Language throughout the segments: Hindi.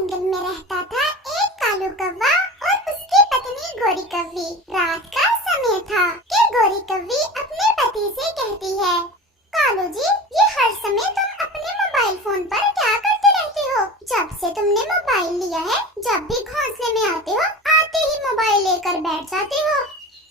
जंगल में रहता था एक कालू कौवा और उसकी पत्नी गोरी कौवी। रात का समय था कि गोरी कौवी अपने पति से कहती है, कालू जी, ये हर समय तुम अपने मोबाइल फोन पर क्या करते रहते हो? जब से तुमने मोबाइल लिया है, जब भी घोंसले में आते हो, आते ही मोबाइल लेकर बैठ जाते हो।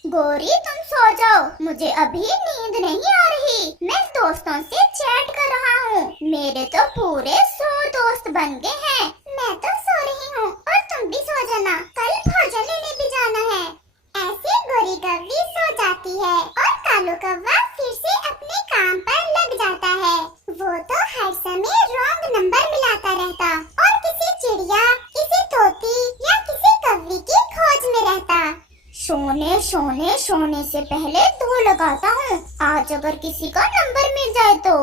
गोरी, तुम सो जाओ, मुझे अभी नींद नहीं आ रही। मैं दोस्तों से चैट कर रहा हूँ। मेरे तो पूरे 100 दोस्त बन गए हैं। मैं तो सो रही हूँ और तुम भी सो जाना, कल भोजन लेने भी जाना है। ऐसे गोरी कौवी सो जाती है और कालू कौवा फिर से अपने काम पर लग जाता है। वो तो हर समय रॉन्ग नंबर मिलाता रहता और किसी चिड़िया, किसी तोती या किसी कौवी की खोज में रहता। सोने से पहले धो लगाता हूँ, आज अगर किसी का नंबर मिल जाए तो।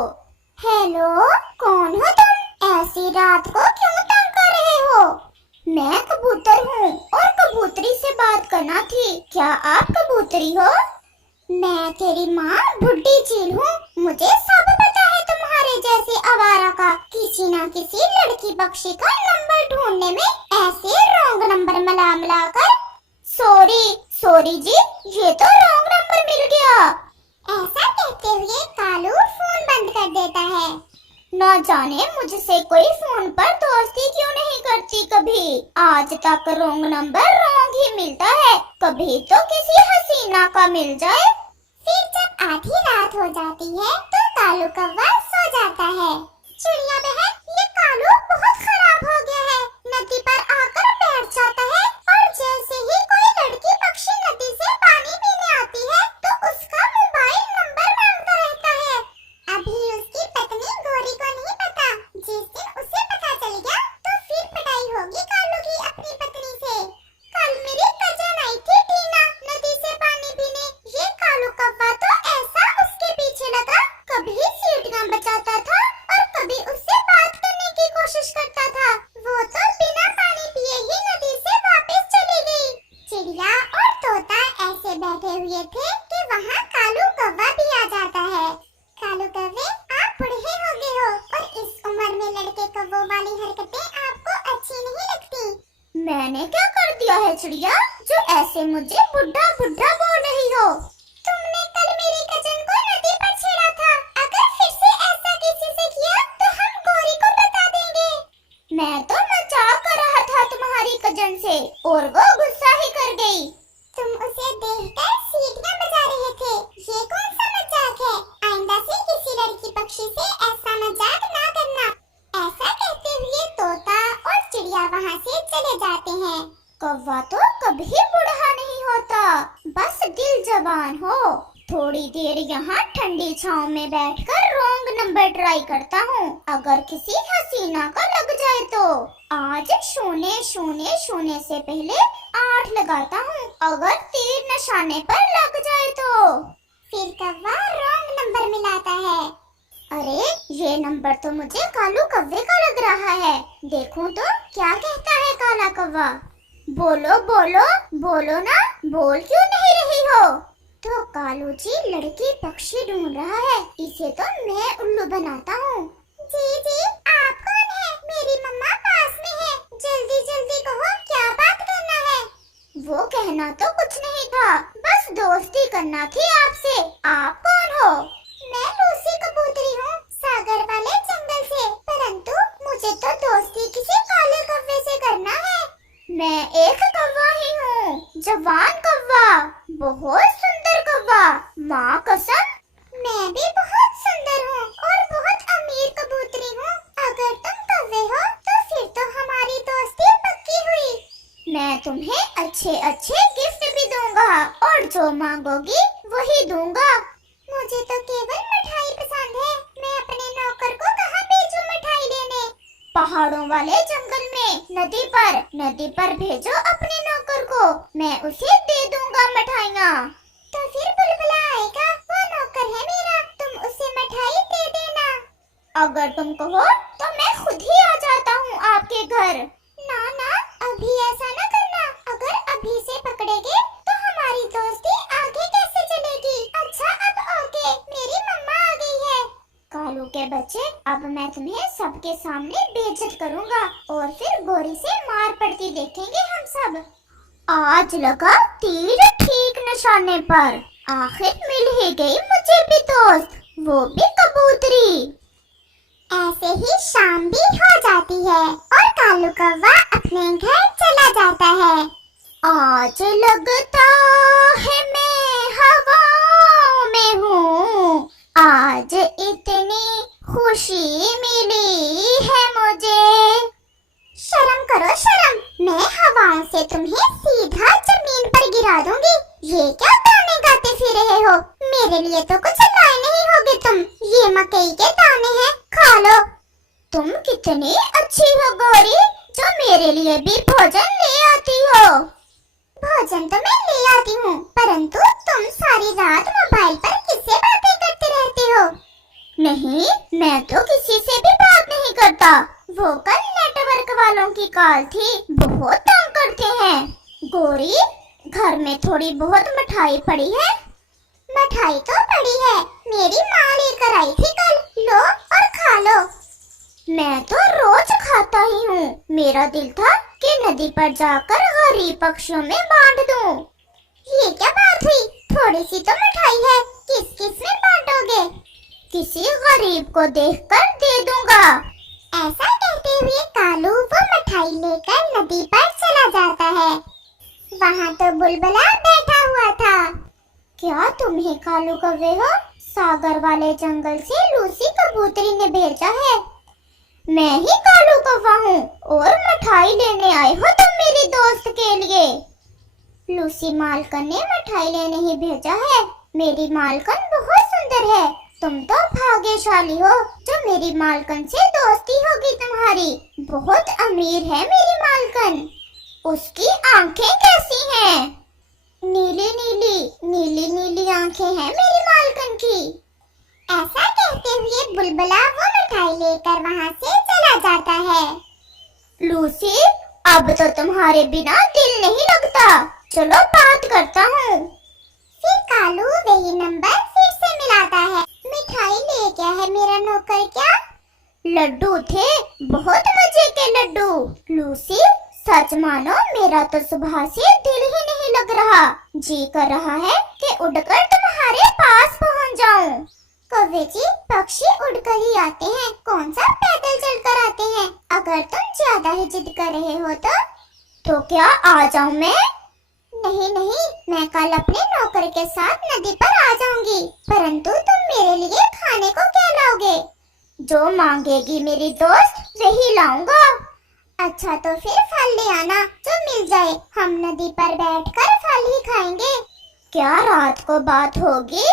हेलो, कौन हो तुम? ऐसी रात को क्यों तंग कर रहे हो? मैं कबूतर हूँ और कबूतरी से बात करना थी। क्या आप कबूतरी हो? मैं तेरी माँ बुड्ढी चील हूँ। मुझे सब पता है तुम्हारे जैसे आवारा का किसी न किसी लड़की बख्शी का नंबर ढूंढने में ऐसे रॉन्ग नंबर मिला कर। सॉरी जी, ये तो रॉन्ग नंबर मिल गया। ऐसा कहते हुए कालू फोन बंद कर देता है। न जाने मुझसे कोई फोन पर दोस्ती क्यों नहीं करती कभी। आज तक रॉन्ग नंबर रॉन्ग ही मिलता है, कभी तो किसी हसीना का मिल जाए। फिर जब आधी रात हो जाती है तो कालू कौवा सो जाता है। चिड़िया बहन, ये कालू बहुत खराब हो गया है। नदी पर आकर बैठ जाता है और जैसे ही कोई लड़की पक्षी नदी से पानी पीने आती है तो उसका मोबाइल नंबर मांगता रहता है। अभी उसकी पत्नी गोरी को नहीं पता। जिस दिन उसे पता चल गया तो फिर पिटाई होगी कालू की अपनी पत्नी से। कल मेरी कजन आई थी टीना नदी से पानी पीने। ये कालू कौवा तो ऐसा उसके पीछे लगा, कभी सीढ़ियां बचाता था और कभी उससे बात करने की कोशिश करता था। वो तो बिना पानी पिए ही नदी से वापस चली गई। चिड़िया और तोता ऐसे बैठे हुए थे कि वहाँ कालू कौवा भी आ जाता है। कालू कौवे, आप बूढ़े हो गए हो और इस उम्र में लड़के कौवों वाली हरकतें आपको अच्छी नहीं लगती। मैंने क्या कर दिया है चिड़िया, जो ऐसे मुझे बुढ़ा बुढ़ा बोल रही हो? तुमने कल मेरी कजन को नदी पर छेड़ा था। अगर फिर से ऐसा किसी से किया तो हम गोरी को बता देंगे। मैं तो मजाक कर रहा था तुम्हारी कजन से और वो गुस्सा ही कर गई। तुम उसे देखकर सीटियां बजा रहे थे। ये कौन सा मजाक है? आइंदा से किसी लड़की पक्षी से ऐसा मजाक ना करना। ऐसा कहते हुए तोता और चिड़िया वहाँ से चले जाते हैं। कौवा तो कभी बुढ़ा नहीं होता, बस दिल जवान हो। थोड़ी देर यहाँ ठंडी छांव में बैठकर रॉन्ग नंबर ट्राई करता हूँ, अगर किसी हसीना का लग जाए तो। आज सोने से पहले 8 लगाता हूँ, अगर तीर निशाने पर लग जाए तो। फिर कौवा रॉन्ग नंबर मिलाता है। अरे, ये नंबर तो मुझे कालू कौवे का लग रहा है। देखूं तो क्या कहता है काला कौवा। बोलो ना, बोल क्यों नहीं रही हो? तो कालू जी लड़की पक्षी ढूंढ रहा है, इसे तो मैं उल्लू बनाता हूँ। जी, आप कौन है? मेरी मम्मा पास में है, जल्दी कहो, क्या बात करना है? वो कहना तो कुछ नहीं था, बस दोस्ती करना थी आपसे। आप कौन हो? मैं लूसी कबूतरी हूँ, सागर वाले जंगल से। परंतु मुझे तो दोस्ती किसी काले कौवे से करना है। मैं एक कौवा ही हूँ, जवान कौवा, बहुत सुंदर कौवा, माँ कसम। मैं भी बहुत सुंदर हूँ और बहुत अमीर कबूतरी हूँ। अगर तुम कौवे हो तो फिर तो हमारी दोस्ती पक्की हुई। मैं तुम्हें अच्छे गिफ्ट भी दूंगा और जो मांगोगी वही दूंगा। मुझे तो केवल मिठाई पसंद है। मैं अपने नौकर को कहाँ भेजूं मिठाई लेने? पहाड़ों वाले जंगल में नदी पर भेजो अपने नौकर को, मैं उसे दे दूंगा मिठाइयाँ। तो फिर बुलबुला आएगा, वो नौकर है मेरा, तुम उसे मिठाई दे देना। अगर तुम कहो तो मैं खुद ही आ जाता हूँ आपके घर। ना, अभी ऐसा न करना। अगर अभी से पकड़ेगे तो हमारी दोस्ती आगे कैसे चलेगी? अच्छा, अब ओके, मेरी मम्मा आ गई है। कालू के बच्चे, अब मैं तुम्हें सबके सामने बेइज्जत करूंगा और फिर फिर गोरी से मार पड़ती देखेंगे हम सब। आज लगा तीर ठीक निशाने पर। आखिर मिल ही गई मुझे भी दोस्त, वो भी कबूतरी। ऐसे ही शाम भी हो जाती है और कालू कौवा अपने घर चला जाता है। आज लगता है मैं हवाओं में हूँ, आज इतनी खुशी मिली है मुझे। शर्म करो शर्म, मैं हवाओं से तुम्हें सीधा जमीन पर गिरा दूंगी। ये क्या गाने गाते फिर रहे हो? मेरे लिए तो कुछ लाए नहीं होगे तुम। ये मकई के दाने हैं, खा लो। तुम कितनी अच्छी हो गौरी, जो मेरे लिए भी भोजन ले आती हो। भोजन तो मैं ले आती हूँ, परंतु तुम सारी रात मोबाइल पर किससे बातें करते रहते हो? नहीं, मैं तो किसी से भी बात नहीं करता। वो कल नेटवर्क वालों की कॉल थी, बहुत तंग करते हैं। गोरी, घर में थोड़ी बहुत मिठाई पड़ी है? मिठाई तो पड़ी है, मेरी माँ लेकर आई थी कल, लो और खा लो। मैं तो रोज खाता ही हूँ। मेरा दिल था कि नदी पर जाकर गरीब पक्षियों में बांट दूं। ये क्या बात हुई? थोड़ी सी तो मिठाई है, किस किस में बांटोगे? किसी गरीब को देखकर दे दूंगा। ऐसा कहते हुए कालू वो मिठाई लेकर नदी पर चला जाता है। वहाँ तो बुलबुला बैठा हुआ था। क्या तुम्हें कालू कौवे हो? सागर वाले जंगल से लूसी कबूतरी ने भेजा है। मैं ही कालू कौवा हूँ और मिठाई लेने आए हो तुम मेरी दोस्त के लिए। लूसी मालकन ने मिठाई लेने ही भेजा है। मेरी मालकन बहुत सुंदर है। तुम तो भाग्यशाली हो जो मेरी मालकन से दोस्ती होगी तुम्हारी। बहुत अमीर है मेरी मालकन। उसकी आंखें कैसी हैं? नीली नीली, नीली नीली आंखें हैं मेरी मालकन की। ऐसा कहते हुए बुलबुला वो मिठाई लेकर वहाँ से चला जाता है। लूसी, अब तो तुम्हारे बिना दिल नहीं लगता। चलो बात करता हूँ। फिर कालू वही नंबर फिर से मिलाता है। मिठाई ले क्या है मेरा नौकर? क्या लड्डू थे, बहुत मजे के लड्डू। लूसी, सच मानो मेरा तो सुबह से दिल ही नहीं लग रहा। जी कर रहा है कि उड़कर तुम्हारे पास पहुँच जाऊं। कौवे जी, पक्षी उड़कर ही आते हैं, कौन सा पैदल चलकर आते हैं। अगर तुम ज्यादा ही जिद कर रहे हो तो क्या आ जाऊं मैं? नहीं नहीं, मैं कल अपने नौकर के साथ नदी पर आ जाऊंगी, परंतु तुम मेरे लिए खाने को क्या लाओगे? जो मांगेगी मेरी दोस्त वही लाऊंगा। अच्छा तो फिर फल ले आना, जो मिल जाए। हम नदी पर बैठकर फल ही खाएंगे। क्या रात को बात होगी?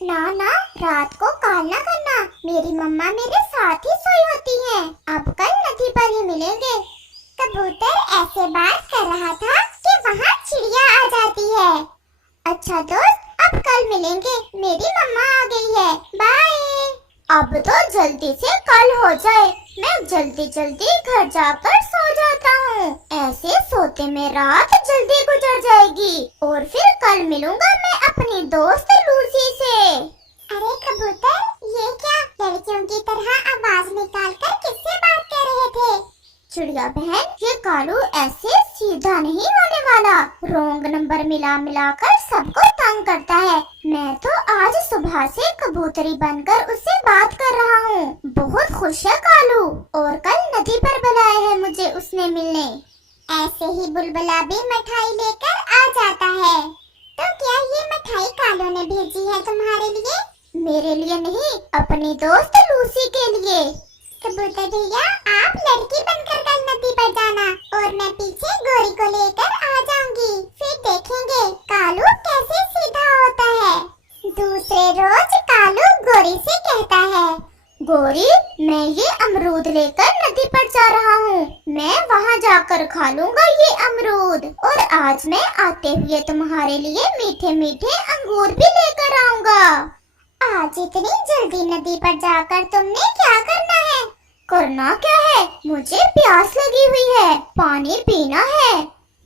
ना ना, रात को कॉल ना करना। मेरी मम्मा मेरे साथ ही सोई होती हैं। अब कल नदी पर ही मिलेंगे। कबूतर ऐसे बात कर रहा था कि वहाँ चिड़िया आ जाती है। अच्छा दोस्त, अब कल मिलेंगे, मेरी मम्मा आ गई है, बाय। अब तो जल्दी से कल हो जाए, मैं जल्दी जल्दी घर जाकर सो जाता हूँ। ऐसे सोते में रात जल्दी गुजर जाएगी और फिर कल मिलूंगा मैं अपनी दोस्त लूसी से। अरे कबूतर, ये क्या लड़कियों की तरह आवाज निकालकर किससे बात कर रहे थे? चिड़िया बहन, ये कालू ऐसे सीधा नहीं होने वाला। रॉन्ग नंबर मिला मिला कर सबको तंग करता है। मैं तो आज सुबह से कबूतरी बनकर उससे बात कर रहा हूँ। बहुत खुश है कालू और कल नदी पर बुलाया है मुझे उसने मिलने। ऐसे ही बुलबुला भी मिठाई लेकर आ जाता है। तो क्या ये मिठाई कालू ने भेजी है तुम्हारे लिए? मेरे लिए नहीं, अपनी दोस्त लूसी के लिए। कबूतर भैया, आप लड़की बनकर कल नदी पर जाना और मैं पीछे गोरी को लेकर आ जाऊंगी। फिर देखेंगे कालू कैसे सीधा होता है। दूसरे रोज कालू गोरी से कहता है, गोरी, मैं ये अमरूद लेकर नदी पर जा रहा हूँ। मैं वहाँ जाकर खा लूँगा ये अमरूद और आज मैं आते हुए तुम्हारे लिए मीठे मीठे अंगूर भी लेकर आऊँगा। आज इतनी जल्दी नदी पर जाकर तुमने क्या करना है? करना क्या है, मुझे प्यास लगी हुई है, पानी पीना है।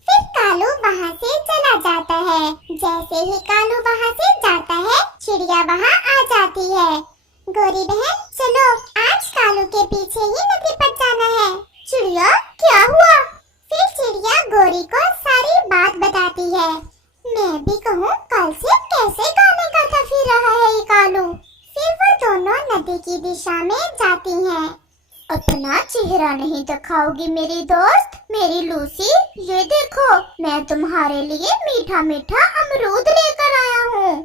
फिर कालू वहाँ से चला जाता है। जैसे ही कालू वहाँ से जाता है, चिड़िया वहाँ आ जाती है। गोरी बहन, चलो आज कालू के पीछे ही नदी पर जाना है। चिड़िया क्या हुआ? फिर चिड़िया गोरी को सारी बात बताती है। मैं भी कहूँ कल से कैसे गाने गाता फिर रहा है ये कालू। फिर वो दोनों नदी की दिशा में जाती हैं। अपना चेहरा नहीं दिखाओगी मेरी दोस्त, मेरी लूसी? ये देखो, मैं तुम्हारे लिए मीठा मीठा अमरूद लेकर आया हूँ।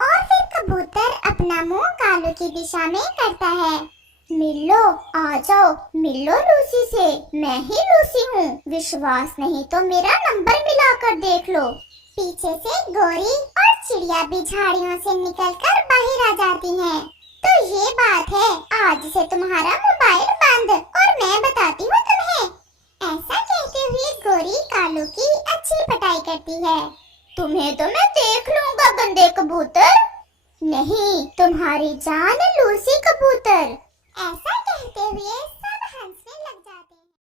और फिर कबूतर अपना मुंह कालू की दिशा में करता है। मिलो, आ जाओ, मिलो लूसी से, मैं ही लूसी हूँ। विश्वास नहीं तो मेरा नंबर मिलाकर देख लो। पीछे से गोरी और चिड़िया भी झाड़ियों से निकलकर बाहर आ जाती हैं। तो ये बात है, आज से तुम्हारा मोबाइल बंद और मैं बताती हूँ तुम्हें। ऐसा कहते हुए गोरी कालू की अच्छी पिटाई करती है। तुम्हें तो मैं देख लूंगा गंदे कबूतर। नहीं, तुम्हारी जान लूसी कबूतर। ऐसा कहते हुए